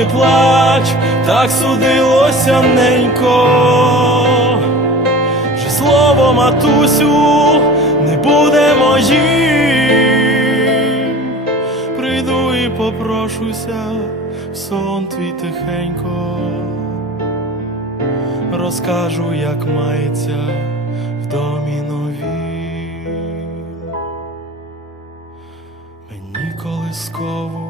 не плач, так судилося ненько, що слово матусю не буде моїм. Прийду і попрошуся в сон твій тихенько, розкажу, як мається в домі нові. Мені колискову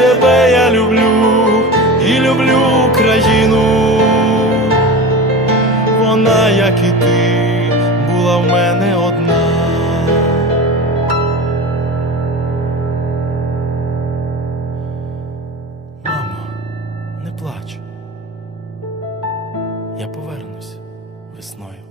тебе я люблю і люблю Україну, вона, як і ти, була в мене одна. Мамо, не плач, я повернусь весною.